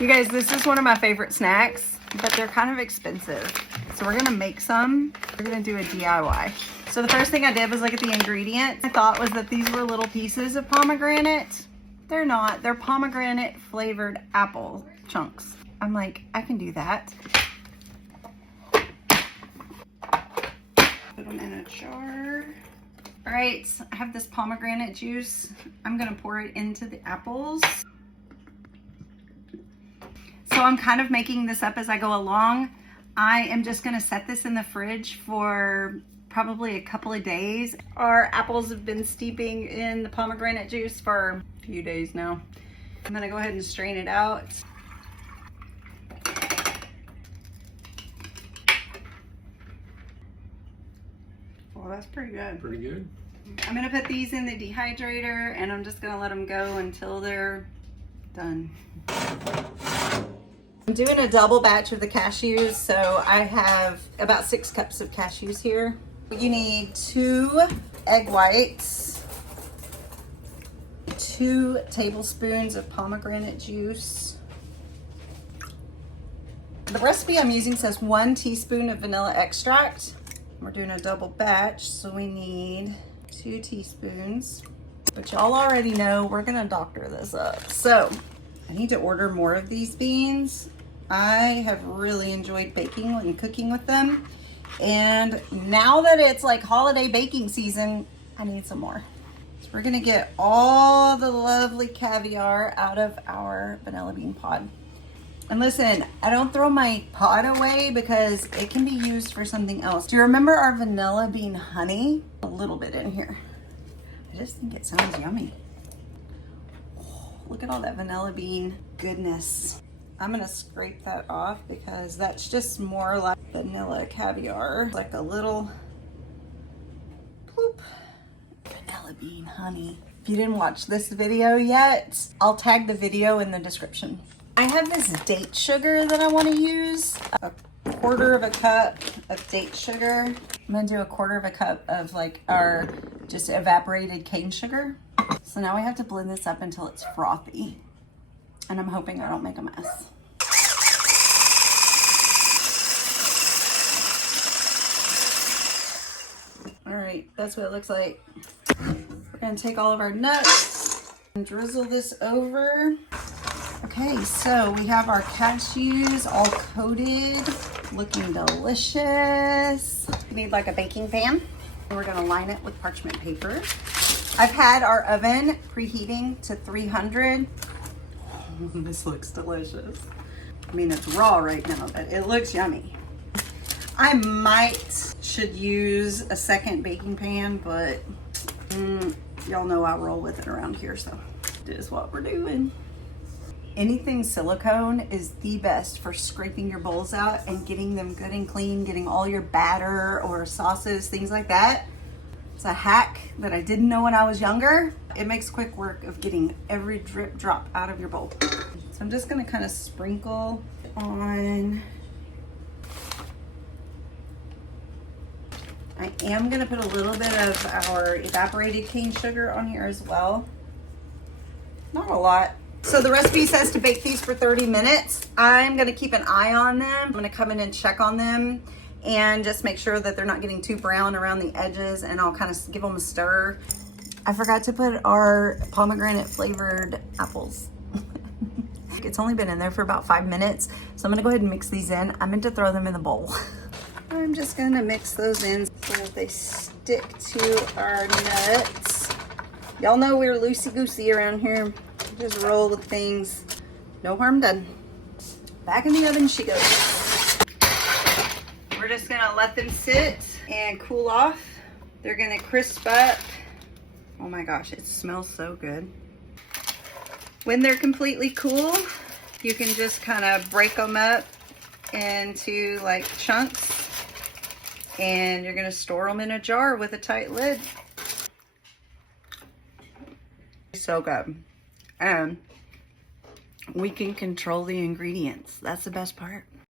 You guys, this is one of my favorite snacks, but they're kind of expensive. So we're gonna make some. We're gonna do a DIY. So the first thing I did was look at the ingredients. I thought was that these were little pieces of pomegranate. They're not. They're pomegranate flavored apple chunks. I'm like, I can do that. Put them in a jar. All right, I have this pomegranate juice. I'm gonna pour it into the apples. So I'm kind of making this up as I go along. I am just gonna set this in the fridge for probably a couple of days. Our apples have been steeping in the pomegranate juice for a few days now. I'm gonna go ahead and strain it out. Well, that's pretty good. Pretty good. I'm gonna put these in the dehydrator and I'm just gonna let them go until they're done. I'm doing a double batch of the cashews, so I have about 6 cups of cashews here. You need 2 egg whites, 2 tablespoons of pomegranate juice. The recipe I'm using says 1 teaspoon of vanilla extract. We're doing a double batch, so we need 2 teaspoons. But y'all already know we're gonna doctor this up. So I need to order more of these beans. I have really enjoyed baking and cooking with them. And now that it's like holiday baking season, I need some more. So we're gonna get all the lovely caviar out of our vanilla bean pod. And listen, I don't throw my pod away because it can be used for something else. Do you remember our vanilla bean honey? A little bit in here. I just think it sounds yummy. Oh, look at all that vanilla bean goodness. I'm gonna scrape that off because that's just more like vanilla caviar. Like a little bloop. Vanilla bean honey. If you didn't watch this video yet, I'll tag the video in the description. I have this date sugar that I want to use. A quarter of a cup of date sugar. I'm gonna do a quarter of a cup of like our just evaporated cane sugar. So now we have to blend this up until it's frothy. And I'm hoping I don't make a mess. All right, that's what it looks like. We're gonna take all of our nuts and drizzle this over. Okay, so we have our cashews all coated, looking delicious. We need like a baking pan. And we're gonna line it with parchment paper. I've had our oven preheating to 300. Oh, this looks delicious. I mean, it's raw right now, but it looks yummy. I should use a second baking pan, but y'all know I roll with it around here, so it is what we're doing. Anything silicone is the best for scraping your bowls out and getting them good and clean, getting all your batter or sauces, things like that. It's a hack that I didn't know when I was younger. It makes quick work of getting every drip drop out of your bowl. So I'm just gonna kind of sprinkle on. I am gonna put a little bit of our evaporated cane sugar on here as well. Not a lot. So the recipe says to bake these for 30 minutes. I'm gonna keep an eye on them. I'm gonna come in and check on them and just make sure that they're not getting too brown around the edges, and I'll kind of give them a stir. I forgot to put our pomegranate flavored apples. It's only been in there for about 5 minutes, so I'm gonna go ahead and mix these in. I meant to throw them in the bowl. I'm just gonna mix those in so that they stick to our nuts. Y'all know we're loosey-goosey around here. Just roll with things. No harm done. Back in the oven she goes. We're just gonna let them sit and cool off. They're gonna crisp up. Oh my gosh, it smells so good. When they're completely cool, you can just kind of break them up into like chunks, and you're gonna store them in a jar with a tight lid. So good. And we can control the ingredients. That's the best part.